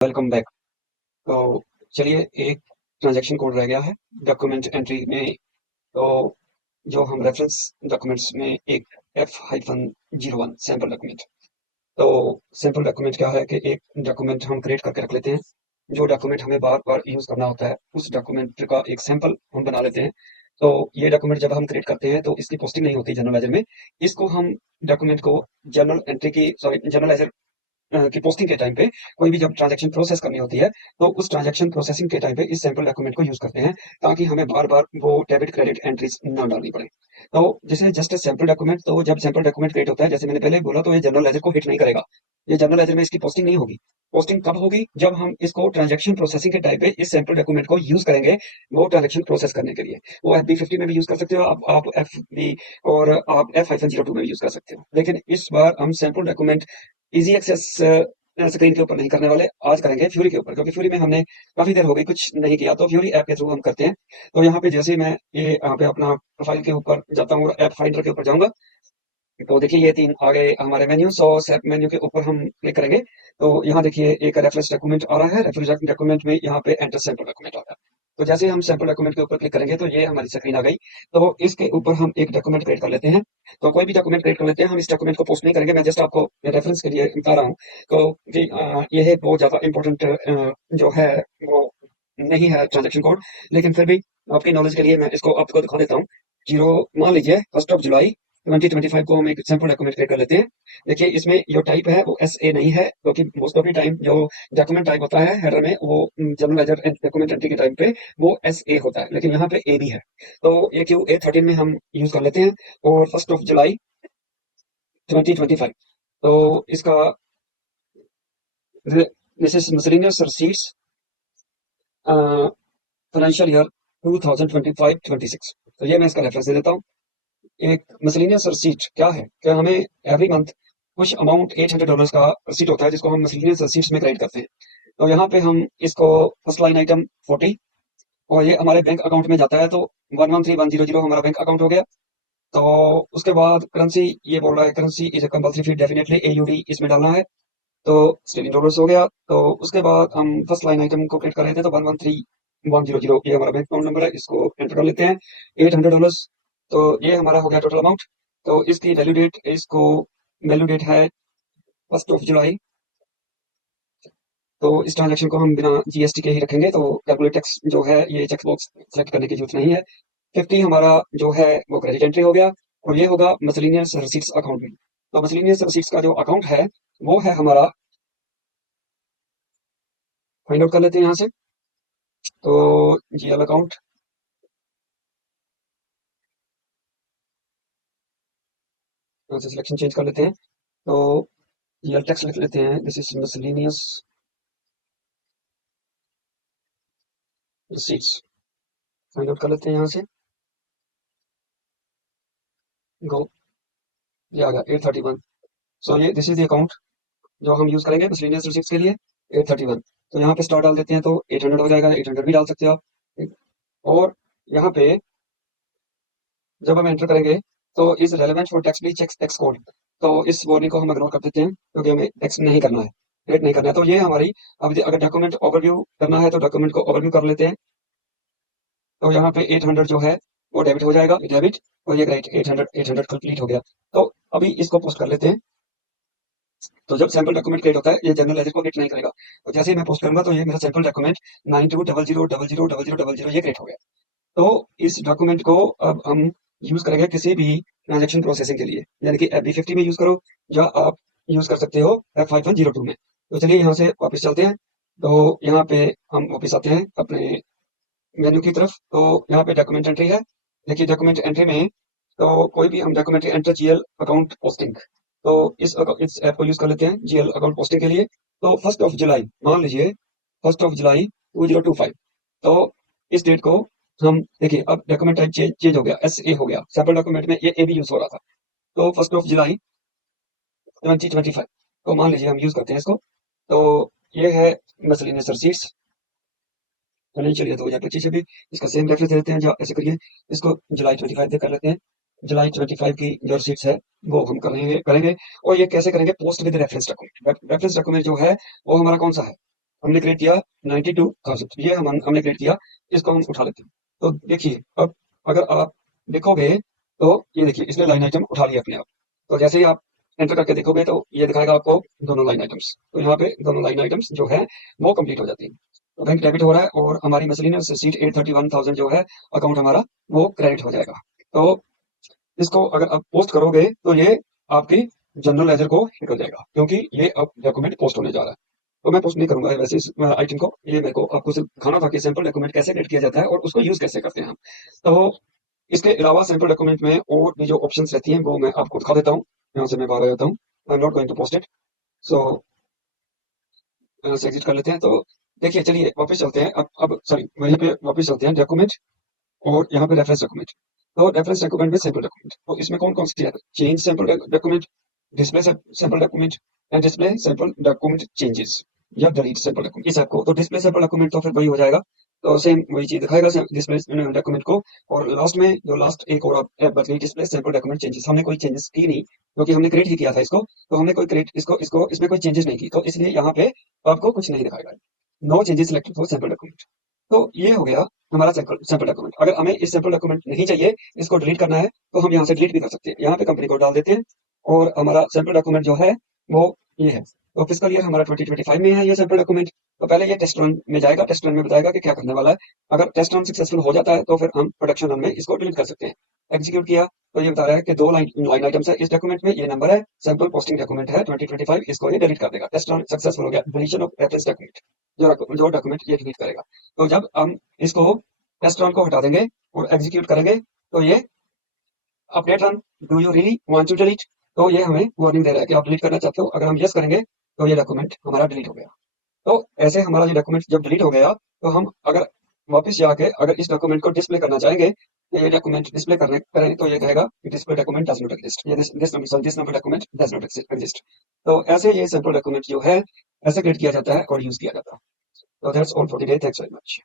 Welcome back. तो चलिए, एक ट्रांजैक्शन कोड रह गया है डॉक्यूमेंट एंट्री में। तो जो हम रेफरेंस डॉक्यूमेंट्स में एक F-01 सैंपल डॉक्यूमेंट। तो सैंपल डॉक्यूमेंट क्या है कि एक डॉक्यूमेंट हम क्रिएट करके रख लेते हैं। जो डॉक्यूमेंट हमें बार बार यूज करना होता है उस डॉक्यूमेंट का एक सैंपल हम बना लेते हैं। तो ये डॉक्यूमेंट जब हम क्रिएट करते हैं तो इसकी पोस्टिंग नहीं होती जनरल लेजर में। इसको हम डॉक्यूमेंट को जर्नल एंट्री की जनरल लेजर की पोस्टिंग के टाइम पे कोई भी जब ट्रांजैक्शन प्रोसेस करनी होती है तो उस ट्रांजैक्शन प्रोसेसिंग के टाइम पे इस सैंपल डॉक्यूमेंट को यूज करते हैं, ताकि हमें बार बार वो डेबिट क्रेडिट एंट्रीज ना डालनी पड़े। तो जैसे जस्ट सैंपल डॉक्यूमेंट, तो जब सैंपल डॉक्यूमेंट क्रिएट होता है जैसे मैंने पहले बोला, तो ये जनरल लेजर को हिट नहीं करेगा। ये जनरल लेजर में इसकी पोस्टिंग नहीं होगी। पोस्टिंग कब होगी? जब हम इसको ट्रांजैक्शन प्रोसेसिंग के टाइम पे इस सैंपल डॉक्यूमेंट को यूज करेंगे वो ट्रांजैक्शन प्रोसेस करने के लिए। वो FB50 में भी यूज कर सकते हो आप FB, और आप F-02 में भी यूज कर सकते हो। लेकिन इस बार हम sample document easy access screen के ऊपर नहीं करने वाले, आज करेंगे फ्यूरी के ऊपर, क्योंकि फ्यूरी में हमने काफी देर हो गई कुछ नहीं किया। तो फ्यूरी ऐप के थ्रू हम करते हैं। तो यहाँ पे जैसे ही मैं ये यहाँ पे अपना प्रोफाइल के ऊपर जाता हूँ और ऐप फाइंडर के ऊपर जाऊंगा, तो देखिए ये तीन आ गए हमारे मेन्यू। सो सेट मेन्यू के ऊपर हम क्लिक करेंगे तो यहाँ देखिए एक रेफरेंस डॉक्यूमेंट आ रहा है। रेफरेंस डॉक्यूमेंट में यहाँ पे एंटर सैंपल डॉक्यूमेंट आ रहा है। तो जैसे ही हम सैंपल डॉक्यूमेंट के ऊपर क्लिक करेंगे तो ये हमारी स्क्रीन आ गई। तो इसके ऊपर हम एक डॉक्यूमेंट क्रिएट कर लेते हैं। तो कोई भी डॉक्यूमेंट क्रिएट कर लेते हैं। हम इस डॉक्यूमेंट को पोस्ट नहीं करेंगे, मैं जस्ट आपको रेफरेंस के लिए बता रहा हूँ। तो कि ये है बहुत ज्यादा इंपॉर्टेंट जो है वो नहीं है ट्रांजेक्शन कोड, लेकिन फिर भी आपकी नॉलेज के लिए मैं इसको आपको दिखा देता हूँ। जीरो, मान लीजिए 1 जुलाई 2025 को हम एक सैंपल डॉक्यूमेंट क्रिएट कर लेते हैं। देखिए इसमें जो टाइप है वो SA नहीं है, क्योंकि मोस्ट ऑफ द टाइम जो डॉक्यूमेंट टाइप होता है हेडर में वो जनरल लेजर डॉक्यूमेंट एंट्री के टाइम पे वो SA होता है, लेकिन यहाँ पे A भी है। तो ये क्यू A13 में हम यूज कर लेते हैं। और 1 जुलाई 2025, तो इसका this is miscellaneous receipts financial year 2025-26। तो ये मैं इसका रेफरेंस दे देता हूँ। एक मिसलेनियस रसीट क्या है? क्या हमें एवरी मंथ कुछ अमाउंट $800 का रसीट होता है जिसको हम मिसलेनियस रसीट्स में क्रेडिट करते हैं। तो यहाँ पे हम इसको फर्स्ट लाइन आइटम 40, और ये हमारे बैंक अकाउंट में जाता है। तो 113100 हमारा बैंक अकाउंट हो गया। तो उसके बाद करेंसी, ये बोल रहा है currency is a compulsory field, definitely AUD इसमें डालना है। तो स्टेलिंग डॉलर्स हो गया। तो उसके बाद हम फर्स्ट लाइन आइटम को क्लिक कर रहे थे, तो 113100 ये हमारा बैंक अकाउंट नंबर है, इसको एंटर कर लेते हैं। $800, तो ये हमारा हो गया टोटल अमाउंट। तो इसकी वैल्यू डेट, इसको वैल्यू डेट है 1 जुलाई। तो इस ट्रांजेक्शन को हम बिना GST के ही रखेंगे। तो कैलकुलेट टैक्स जो है ये चेक बॉक्स सेलेक्ट करने की जरूरत नहीं है। 50 हमारा जो है वो क्रेडिट एंट्री हो गया, और ये होगा मिसलेनियस रिसीट्स अकाउंट में। तो मिसलेनियस रिसीट्स का जो अकाउंट है वो है हमारा, फाइंड आउट कर लेते हैं यहाँ से। तो GL अकाउंट, यहाँ से सिलेक्शन चेंज कर लेते हैं। तो GL टैक्स लिख लेते हैं, this is miscellaneous receipts. Find out कर लेते हैं यहाँ से। गो, ये आ गया 831। सो ये दिस इज द अकाउंट जो हम यूज करेंगे मिसलेनियस रिसीट्स के लिए, 831। तो यहाँ पे स्टार डाल देते हैं तो 800 हो जाएगा। 800 भी डाल सकते हो आप, ठीक? और यहाँ पे जब हम एंटर करेंगे तो इस रेलेवेंट फॉर टैक्स भी चेक टैक्स कोड, तो इस वार्निंग को हम इग्नोर कर देते हैं क्योंकि हमें टैक्स नहीं करना है, रेट नहीं करना है। तो ये हमारी, अब अगर डॉक्यूमेंट ओवरव्यू करना है तो डॉक्यूमेंट को ओवरव्यू कर लेते हैं। तो यहाँ पे 800 जो है वो डेबिट हो जाएगा, डेबिट। और ये राइट 800 कंप्लीट हो गया। तो अभी इसको पोस्ट कर लेते हैं। तो जब सैंपल डॉक्यूमेंट क्रिएट होता है ये जनरल लेजर को हिट नहीं करेगा। तो जैसे ही मैं पोस्ट करूंगा तो ये मेरा सैंपल डॉक्यूमेंट 9200000000 ये क्रिएट हो गया। तो इस डॉक्यूमेंट को अब हम यूज करेंगे किसी भी ट्रांजेक्शन प्रोसेसिंग के लिए, यानी कि FB50 में यूज करो या आप यूज कर सकते हो F-0102 में। तो चलिए यहाँ से वापस चलते हैं। तो यहाँ पे हम वापस आते हैं अपने मेन्यू की तरफ। तो यहाँ पे डॉक्यूमेंट एंट्री है। देखिए डॉक्यूमेंट एंट्री में तो कोई भी हम document enter GL account posting, तो इस ऐप को यूज कर लेते हैं GL अकाउंट पोस्टिंग के लिए। तो 1 जुलाई, मान लीजिए 1 जुलाई 2025। तो इस डेट को हम देखिए, अब डॉक्यूमेंट टाइप चेंज हो गया, SA हो गया। सैंपल डॉक्यूमेंट में ये A भी यूज हो रहा था। तो 1 जुलाई 2025 तो मान लीजिए हम यूज करते हैं इसको। तो ये है मिसलेनियस रिसीट्स फाइनेंशियल ईयर 2025 भी। इसका सेम रेफरेंस दे देते हैं, जो ऐसे करिए इसको जुलाई 25 दे कर लेते हैं। जुलाई 25 की जो रसीट्स है वो हम करेंगे। और ये कैसे करेंगे? Post with reference document. Reference document जो है वो हमारा कौन सा है? हमने क्रिएट किया 92,000, ये हमने क्रिएट किया, इसको हम उठा लेते हैं। तो देखिए अब अगर आप देखोगे तो ये देखिए इसने लाइन आइटम उठा लिया अपने आप। तो जैसे ही आप एंटर करके देखोगे तो ये दिखाएगा आपको दोनों लाइन आइटम्स। तो यहाँ पे दोनों लाइन आइटम्स जो है वो कंप्लीट हो जाती है। तो बैंक डेबिट हो रहा है और हमारी मिसलेनियस रिसीट 831,000 जो है अकाउंट हमारा वो क्रेडिट हो जाएगा। तो इसको अगर आप पोस्ट करोगे तो ये आपकी जनरल लेजर को हिट हो जाएगा, क्योंकि ये अब डॉक्यूमेंट पोस्ट होने जा रहा है। तो मैं पोस्ट नहीं करूंगा वैसे इस आइटम को, ये मेरे को आपको सिर्फ दिखाना था कि सैंपल डॉक्यूमेंट कैसे क्रिएट किया जाता है और उसको यूज कैसे करते हैं हम। तो इसके अलावा सैंपल डॉक्यूमेंट में और भी जो ऑप्शंस रहती हैं वो मैं आपको दिखा देता हूँ। यहाँ से मैं बाहर आ जाता हूँ। I am not going to post it. So यहाँ से एग्जिट कर लेते हैं। तो देखिए चलिए वापस चलते हैं। अब सॉरी वहीं पे वापस चलते हैं डॉक्यूमेंट और यहाँ पे रेफरेंस डॉक्यूमेंट। तो रेफरेंस डॉक्यूमेंट में सैंपल डॉक्यूमेंट, तो इसमें कौन कौन सी है? Change sample document, display sample document and display sample document changes या डिलीट सैंपल डॉक्यूमेंट। इस आपको तो डिस्प्ले सैंपल डॉक्यूमेंट तो फिर वही हो जाएगा। तो सेम वही चीज दिखाएगा डिस्प्ले डॉक्यूमेंट को। और लास्ट में जो लास्ट एक और ऐप बच गई डिस्प्ले सैंपल डॉक्यूमेंट चेंजेस, हमने कोई चेंजेस की नहीं क्योंकि हमने क्रिएट ही किया था इसको। तो हमने कोई क्रिएट इसको इसको इसमें कोई चेंजेस नहीं की, तो इसलिए यहाँ पे आपको कुछ नहीं दिखाएगा। No changes selected for sample document. तो ये हो गया हमारा सैंपल डॉक्यूमेंट। अगर हमें इस सैंपल डॉक्यूमेंट नहीं चाहिए, इसको डिलीट करना है, तो हम यहाँ से डिलीट भी कर सकते हैं। यहाँ पे कंपनी कोड डाल देते हैं और हमारा सैंपल डॉक्यूमेंट जो है वो ये है। तो फिजिकल ईयर हमारा 2025 में है ये सैंपल डॉक्यूमेंट। तो पहले ये टेस्ट रन में जाएगा, टेस्ट रन में बताएगा कि क्या करने वाला है। अगर टेस्ट रन सक्सेसफुल हो जाता है तो फिर हम प्रोडक्शन रन में इसको डिलीट कर सकते हैं। एग्जीक्यूट किया तो ये बता रहा है कि दो लाइन आइटम्स है इस डॉक्यूमेंट में, ये नंबर है, सैंपल पोस्टिंग डॉक्यूमेंट है 2025, इसको ये डिलीट कर देगा। टेस्ट रन सक्सेसफुल हो गया, डिलीशन ऑफ रेफरेंस डॉक्यूमेंट, जो डॉक्यूमेंट ये डिलीट करेगा। तो जब हम इसको टेस्ट रन को हटा देंगे और एग्जीक्यूट करेंगे तो ये update run, do you really want to delete, तो ये हमें वार्निंग दे रहा है कि आप डिलीट करना चाहते हो। अगर हम यस करेंगे तो ये डॉक्यूमेंट हमारा डिलीट हो गया। तो ऐसे हमारा ये डॉक्यूमेंट जब डिलीट हो गया तो हम अगर वापस जाके अगर इस डॉक्यूमेंट को डिस्प्ले करना चाहेंगे, तो ये डॉक्यूमेंट डिस्प्ले करने करें तो ये कहेगा कि display document does not exist, ये this number document does not exist. तो ऐसे ये सैंपल डॉक्यूमेंट जो है ऐसे क्रिएट किया जाता है और यूज किया जाता है। तो that's all for today, thanks very much.